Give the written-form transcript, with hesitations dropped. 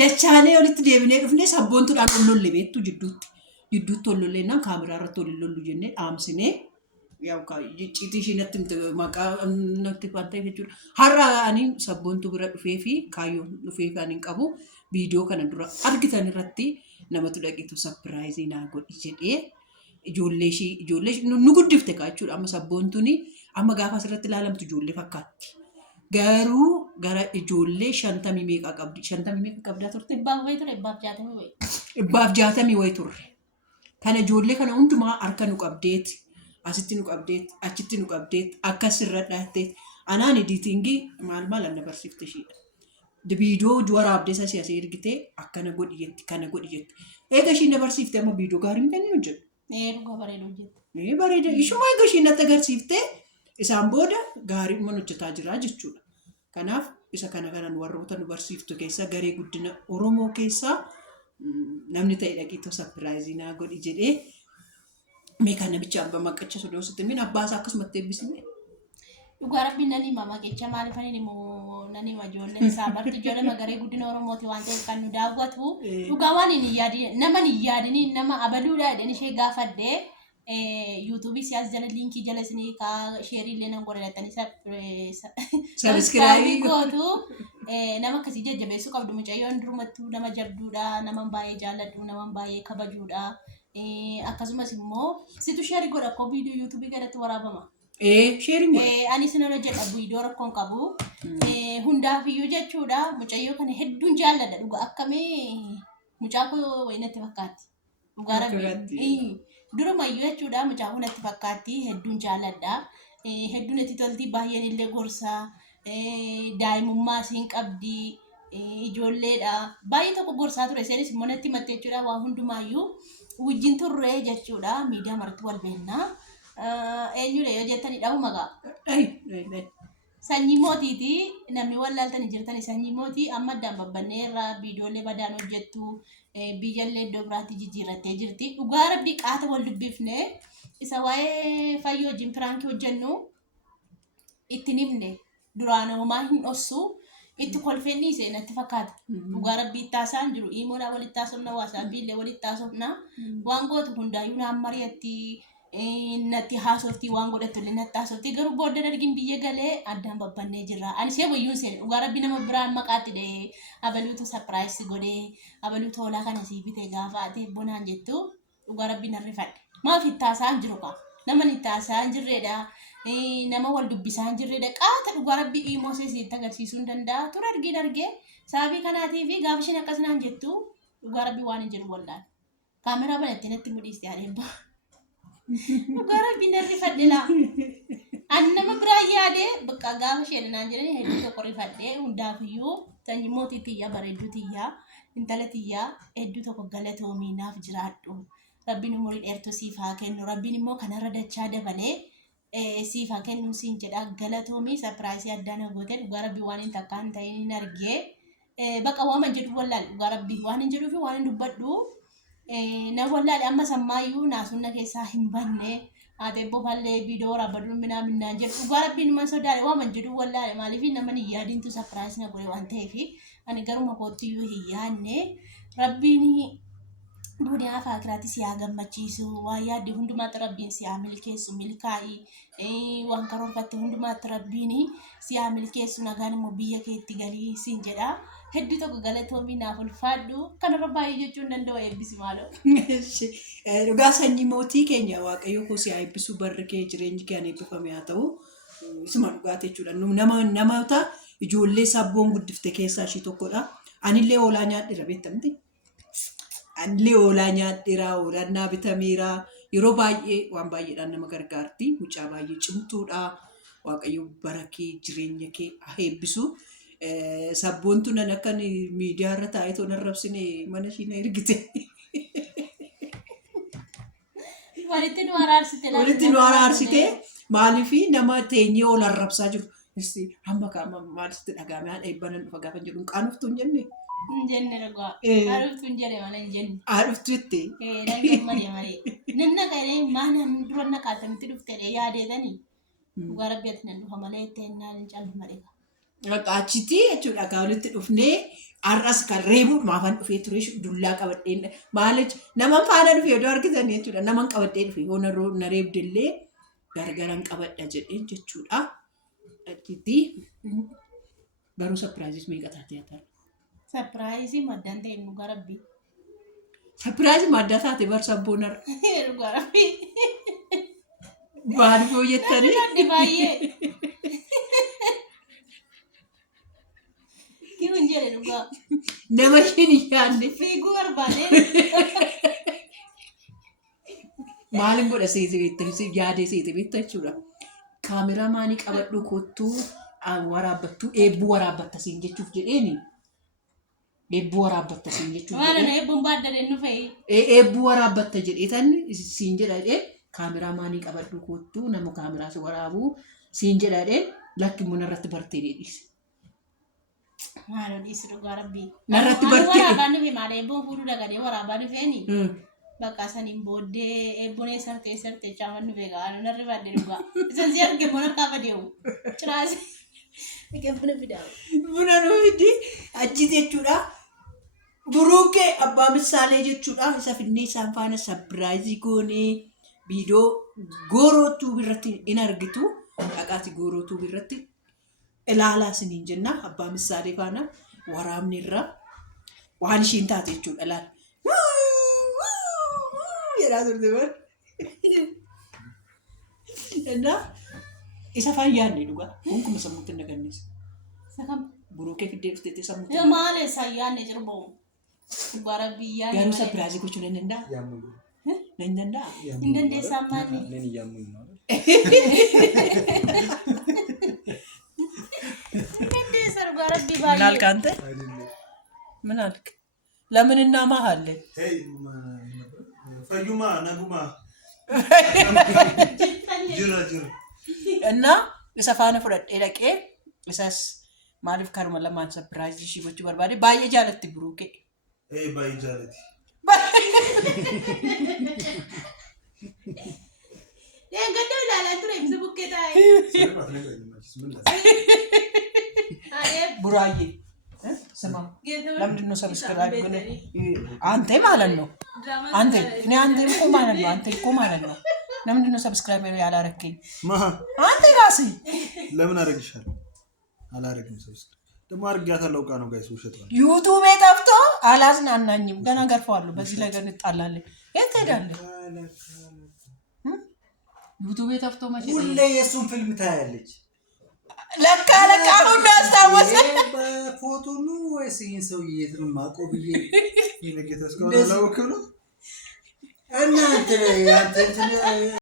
Dachaalee walitti deebinee dhufnee sabboontuudhaan ol lolle beektu jidduutti ol lolleenaan kaameraa irratti ol lollu jennee dhaamsinee ciitii ishii natti maqaa natti fanta'e jechuudha. Har'a ani sabboontu bira dhufee fi kaayyoon dhufee kan hin qabu viidiyoo kana dura argitan irratti namatu dhaqitu sapiraayizii naa godhi jedhee ijoollee nu guddifte kaa jechuudha. Amma sabboontuuni amma gaafa asirratti ilaalamtu ijoollee fakkaatti. Garuu gara ijoollee 50 meeqa qabdi? 50 meeqa qabdaa turte? 60 wayi. 60 wayi turre. Kana ijoollee kana hundumaa harka nu qabdeeti. Asitti nu qabdeet, achitti nu qabdeet, akkas irra dhaatteet. Anaan editingii maal anna barsiifte ishiidha. Viidiyoo waraabdee asii ergitee akkana godhi jetti, kana godhi jetti. Eega ishiin na barsiifte amma viidiyoo gaarii miti inni hojjetu. Dhugaa bareeda hojjette. Bareeda. Ishuma eega ishiin natti agarsiifte isaan booda gaarii hojjetaa jira jechuudha. Kanaaf isa kanaan warroota nu barsiiftu keessa garee guddina Oromoo keessaa namni ta'e dhaqiitoo sapiraayizii naa godhi jedhee meeqa namicha abbaa maqacha sodoositti min abbaasaa akkasumatti eebbisne. Dhugaa rabbiin nani maqacha maaliifanii immoo nani ijoolleen isaa barti ijoollee magaree guddina Oromooti waan ta'eef kan nu daawwatu. Dhugaa waan hin yaadin nama hin yaadin nama abaluudha jedhan ishee gaafadhee yuutuubii siyaas jala liinkii jala isinii kaa sheerii illee nan godhatanii sabiskiraabii gootu nama akkasii jajjabeessuu qabdu mucayyoon durumattuu nama jabduudha nama baay'ee jaalladhu nama baay'ee kabajuudha. Akkasumas immoo situ sheerii godha akkoo viidiyoo yuutuubii gadatti waraabama. Sheerii godha. Ani sin ola jedha viidiyoo rakkoon qabu. Hundaafiyyuu jechuudha mucayyoo kana hedduun jaalladha dhuga akkamii mucaa koo wayinatti fakkaatti. Dhugaa rabbii. Durumayyuu jechuudha mucaa kun natti fakkaatti hedduun jaalladha. Hedduun itti tolti baay'een illee gorsaa. Daa'imummaa isiin qabdi. Ijoolleedha. Baay'ee tokko gorsaa ture. Isaanis immoo natti himatte jechuudha waan hundumaayyuu. Wajjin turre jechuudha miidiyaa maratti wal beeknaa. Eenyudha yoo jettani dhabu maqaa. Sanyii mootiiti namni wallaaltanii jirtani sanyii mootii amma addaan babbannee irraa viidiyoolee badaan hojjettu biyyallee iddoo biraatti jijjiirrattee jirti. Dhugaa rabbii qaata wal dubbifne isa waa'ee fayyoo wajjin firaankii hojjennu itti himne duraan homaa hin dhossu. Itti kolfenni natti fakkaata. Dhugaa rabbii taasisaan jiru. Imoodhaa walitti taasifna waasaappiillee walitti taasifna. Waan gootu hundaayyuu naan mari'atti natti haasoftii waan godhattullee natti haasoftii garuu booddee dargin biyya galee addaan babbannee jirra. Ani see wayyuun seen dhugaa rabbii nama biraan maqaatti dhahee abaluutu sapiraayisii godhee abaluutu hoolaa kana sii bitee gaafa ati bonaan jettu dhugaa rabbii nan rifadhe. Maaf itti taasisaan jiru kaa? Nama itti taasisaan jirredha. Nama wal dubbisaan jirredha. Qaata dhugaa rabbii immoo sitti agarsiisuu hin danda'a. Ture argee sababii kanaatii fi gaafa isheen akkas naan jettu dhugaa rabbii waan hin jiru wallaan. Kaameraa banatti natti mudhiiste adeemba. Dhugaa rabbii nan rifadhe laa. Ani nama biraa yaade bakka gaafa isheen naan jedhanii hedduu tokko rifadhe hundaafiyyuu sanyii mootii tiyyaa bareedduu tiyyaa intala tiyyaa hedduu tokko galatoomii naaf jiraadhu. Rabbiin umurii dheertuu siif haa kennu. Rabbiin immoo kanarra dachaa dabalee siif haa kennu siin jedha galatoomii sapiraayisii addaan goote dhugaa rabbii waan hin takkaan ta'in hin argee bakka waan jedhu wallaal dhugaa rabbii waan hin jedhuu fi waan hin dubbadhu na wallaal amma sammaayyuu naasumna keessaa hin banne haatee boofallee viidiyoo waraabaduu minaan jedhu dhugaa rabbiin man sodaadhe waan jedhu wallaal maaliif nama hin yaadintu sapiraayisii na godhe waan ta'eef ani garuma kootiyyuu hin yaadne rabbiin Dunia fakirati siya gammachiisu waan yaadde hundumaatti rabbiin siyaa milkeessu milkaa'ii waan karoorfatte hundumaatti rabbiin siyaa milkeessu nagaan immoo biyya keetti galii siin jedha hedduu tokko galatoomii naaf ulfaadhu kanarra baay'ee jechuun danda'u eebbisi maaloo. Dhugaa sanyii mootii keenya waaqayyo koo siyaa eebbisu barri kee jireenyi kee eebbifame haa ta'u isuma dhugaate jechuudha. Namoota ijoollee sabboon guddifte keessaa ishii tokkodha. Anillee hoolaa nyaadhira beektamti. Anillee hoolaa nyaadhira hoolannaa bitameera yeroo baay'ee waan baay'eedhaan nama gargaarti mucaa baay'ee cimtuudha waaqayyo bara kee jireenya kee haa eebbisu sabboontu nan akka miidiyaa irra taa'ee toon arrabsine mana ishii na ergite. Walitti nu araarsite maaliif nama teenyee ol arrabsaa jiru. Amma maalitti dhagaame haadha eebbanan dhufa gaafa jedhu qaanoftuu hin jenne. Jenne ragaa. Haadhoftuu hin jenne malee hin jenne. Haadhoftuu itti. Dhageen malee. Nanna qaree maanaan dura naqaatamitti dhuftee yaadeetanii. Dhugaa rabbi ati nan dhufa malee itti ennaan hin callu malee. Achitti jechuudha kan walitti dhufnee har'as kan reebuudhumaaf an dhufee ture dullaa qabadheen maaliif nama faana dhufee yoo argitan jechuudha nama qabadhee dhufe yoo na reebdellee gargaran qabadha jedheen jechuudha. Achitti garuu sapiraayizii meeqa taatee haa ta'u? Sapiraayizii maddaan ta'e nu garabbii. Sapiraayizii madda taate barsa boonarra. Nu garabbii. Maaliif yoo jettanii? Namni baay'ee. Kiruun jedhe dhugaa. Nama isheen hin yaadne. Fiiguu barbaadee. Maaliin godha seete yaadee seete beektaa jechuudha. Kaameraa maanii qabadhu kottuu waraabbattuu eebbuu waraabbatta siin jechuuf jedheeni. Eebbuu waraabbatta siin jechuuf jedhee. Waan eebbuun baaddadeen nu fa'i. Eebbuu waraabbatta jedheetan siin jedhadhee kaameraa maanii qabadhu kottuu nama kaameraas waraabuu siin jedhadhee lakki immoo narratti bartee dheedhise. Maaloo dhiisi dhugaa rabbii. Narratti bartee. Waraabaan dhufe maal eebbuun fuudhuu dagadee waraabaa dhufeeni. Bakka saniin booddee eebbuun sartee caaman dhufe gaanu narri baadde dhugaa. Isan si arge mana kaaba deemu. Ciraase. Buna fidaamu. Buna nu fidi achi jechuudha. Buruukee abbaa misaalee jechuudha. Isa finnee isaan faana sapiraayizii goonee viidiyoo goorootuu birratti in argitu. Dhaqaati goorootuu birratti ilaalaa isiniin jenna. Abbaa misaalee faana waraabni irra waan ishiin taate jechuudha ilaala. Jedhaa turte waan. Isa faan yaadne dhugaa. Kunkuma sammuutti hin naganneessa. Buruukee fiddee dhufteetti sammuutti. Maal eessa yaadne jirboo? Bara biyyaa. Garuu sapiraayizii gochuu nan danda'a? Nan danda'a? Hin dandeessaa maali? Dandeessaa dhugaa rabbii baay'ee. ምን አልክ አንተ? ምን አልክ? ለምን እናማሃለን? ፈዩማ ነጉማ ጅራ እና የሰፋነ ፍረድ ኤለቄ እሳስ ማለፍ ካርማ ለማን ሰርፕራይዝ ሺ ጎቹ በርባዴ ባየ ጃለቲ ብሩኬ ባየ ጃለቲ ገደው ላላ ቱሬ ምዝ ቡኬታ ቡራዬ ስማ ለምንድን ነው ሰብስክራይብ ግን አንተ ማለት ነው አንተ እኔ አንተ እኮ ማለት ነው ለምንድን ነው ሰብስክራይብ ያላረከኝ አንተ ራስህ ለምን አረግሻለሁ አላረግም ሰብስክራይብ ደግሞ አርጋታለሁ ቃ ነው ጋይስ ውሸት ነው ዩቲዩብ ጠፍቶ አላዝናናኝም ገና ገርፈዋለሁ በዚህ ላይ ገን እንጣላለን የት ሄዳለህ ዩቲዩብ ጠፍቶ መቼ ሁሌ የሱን ፊልም ታያለች ለካ ሁሉ ያስታወሰ በፎቶ ነው ወይስ ይሄን ሰው የትም ማቆብዬ ይሄ ነገ ተስከው ነው እናንተ